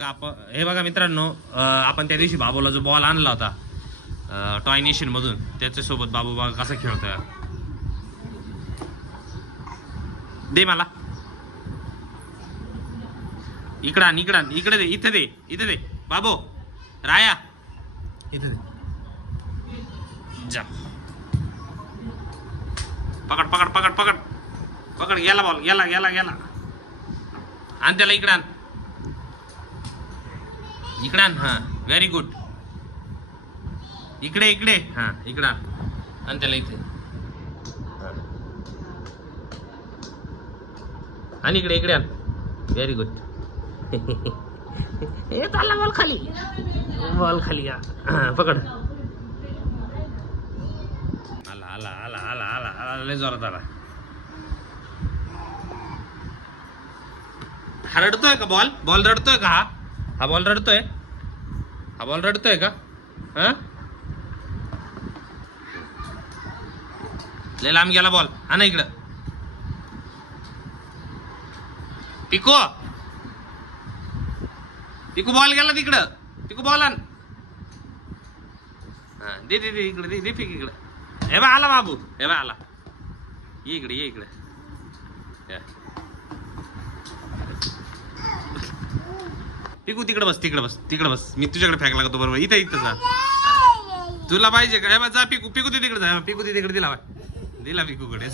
हे बघा मित्रांनो, आपण त्या दिवशी बाबूला जो बॉल आणला होता टॉय नेशन मधून, त्याच्यासोबत बाबू बघा कसा खेळतोय. दे मला, इकडं इकडे दे, इथे दे बाबू. राया इथे दे. जा, पकड पकड पकड पकड पकड. गेला बॉल, गेला गेला गेला. आण त्याला, इकडे आण, इकडे आण. हा, व्हेरी गुड. इकडे इकडे, हा इकडे आण. आण त्याला इथे. आणि इकडे इकडे आण. Very good. हे चालला बॉल खाली, बॉल खाली. पकड. आला आला आला आला आला आला, लय जोरात आला. हा रडतोय का बॉल? बॉल रडतोय का? हा बॉल रडतोय? हा बॉल रडतोय का? हा, लय लांब गेला बॉल. हा ना इकडं. पिको, पिकू बॉल गेला तिकडं. पिकू बॉल आण. हा, दे दे दे इकडे, दे दे पिक इकडे. हे बा आला बाबू, हे बा आला. ये इकडे, ये इकडे. पिकू तिकडे बस, तिकडे बस, तिकडे बस. मी तुझ्याकडे फेकला का तो बरोबर? इथं इथं जा. तुला पाहिजे का? हे बा जा पिकू, पिकू तिकडे जा. पिकू तिकडे दिला, दिला पिकूकडे.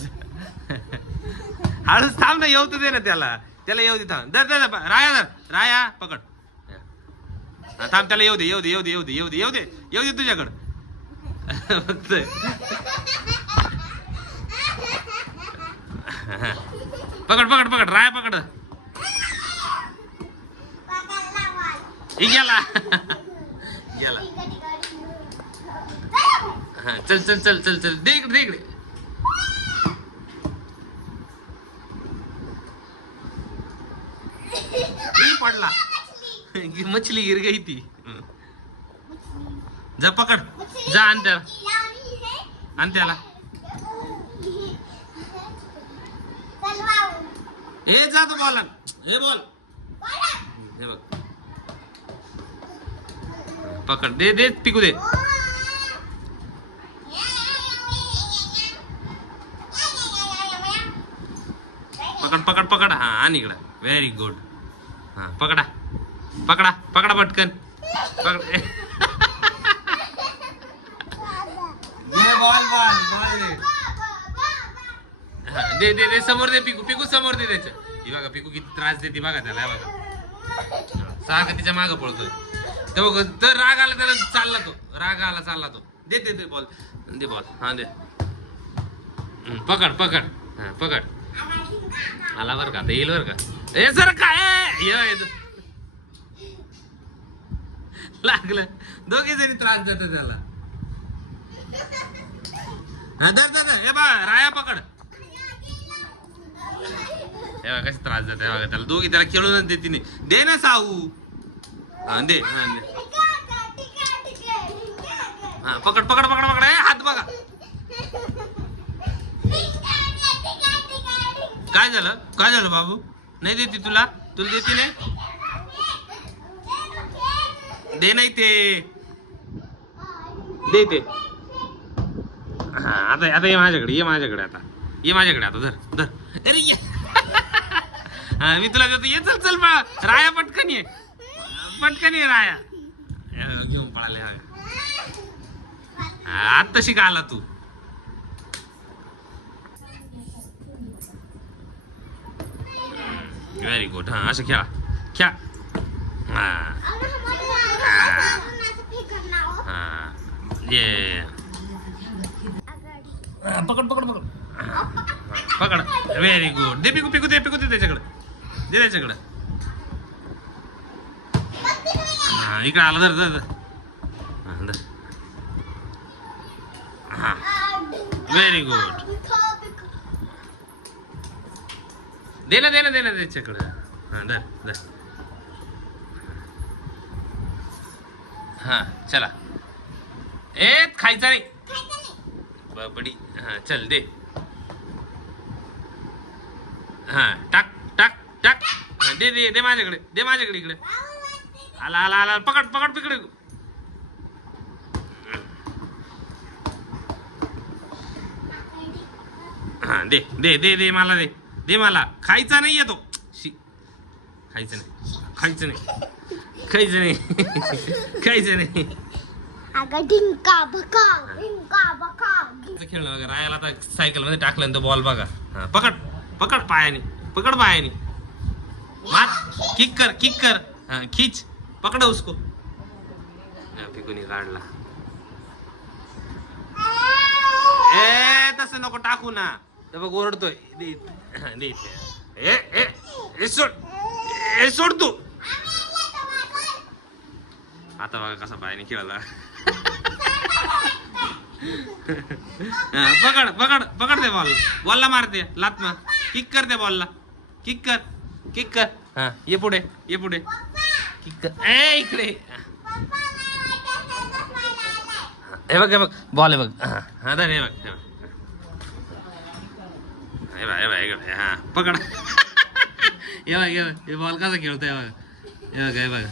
हळूच थांब ना, येऊ तर दे ना त्याला. त्याला येऊ दे, थांब. दर दर राया, दर राया पकड. थांब, त्याला येऊ दे, येऊ दे, येऊ दे, येऊ दे, येऊ दे, येऊ दे, येऊ दे तुझ्याकडं. पकड पकड पकड, राया पकड. गेला गेला. चल चल चल चल चल, दे इकडे, दे इकडे. पडला. मछली गिर गई ती. जा पकड, जा आण त्याला, आण त्याला. हे जा तो बॉल, हे बॉल, हे बघ. पकड, दे दे पिकू दे. पकड पकड पकड. हा, आणि इकडं. Very good. हा, पकडा पकडा पकडा पटकन. पकड. दे दे दे, समोर दे पिकू, पिकू समोर दे त्याच्या. ही बघा पिकू किती त्रास देते बघा त्याला. बघा सारखं तिच्या मागं पळतोय. तर राग आला त्याला, चालला तो. राग आला चालला तो. दे दे दे बॉल, दे बॉल. हा दे. पकड पकड. हा पकड. आला बर का, येईल बर का. ए सर काय लागलं. दोघे जरी त्रास देतात त्याला. हा दर दर. हे बा राया पकड. हे बघा कशी त्रास देते बघा त्याला. दोघे त्याला खेळूनच देते नाही. दे ना साऊ. हा दे. हा दे. हा पकड पकड पकड पकड. हात बघा. काय झालं? काय झालं बाबू? नाही देते तुला? तुला देते नाही? दे नाही ते, दे ते. हा आता आता ये माझ्याकडे, ये माझ्याकडे आता, ये माझ्याकडे आता. धर धर. अरे हा मी तुला देतो. ये चल चल बा राया, पटकन ये, पटकन ये राया. घेऊन पळाले. आत्ता शिका आला तू. Very good. हा असं खेळा, खेळा. हा हा, ये. पकड पकड पकड पकड. Very good. दे पिकू, पिकू दे, पिकू दे त्याच्याकडे, दे त्याच्याकडे. हा इकडे आला. धर धर धर. हा व्हेरी गुड. दे ना, दे ना, दे ना त्याच्याकडे. हा धर धर. हा चला. ए खायचा नाही बडी. हा चल दे. हा टाक टाक टाक. दे दे दे माझ्याकडे, दे माझ्याकडे इकडे. आला आला आला पकड पकड पिकडे. हा दे दे दे दे मला दे दे मला. खायचा नाही येतो. खायचं नाही खायचं नाही खायचं नाही खायचं नाही. खेळणं वगैरे राहायला आता सायकल मध्ये टाकलं तर बॉल बघा. हा पकड पकड पायाने पकड पायाने मात किक कर हा खीच पकड उसको. पिकूनी काढला. ए तसं नको टाकू ना. तर बघ ओरडतोय. दे ए सोड तू. आता बघा कसा पायाने खेळला. पकड पकड पकड दे बॉल. बॉलला मारते लात मार. किक कर दे बॉलला. किक कर. हा ये पुढे किक कर. ए इकडे हे बघ बॉल आहे बघ. हा तर हे बघ हा पकड. हे बघ हे बॉल कसा खेळतोय बघ. हे बघ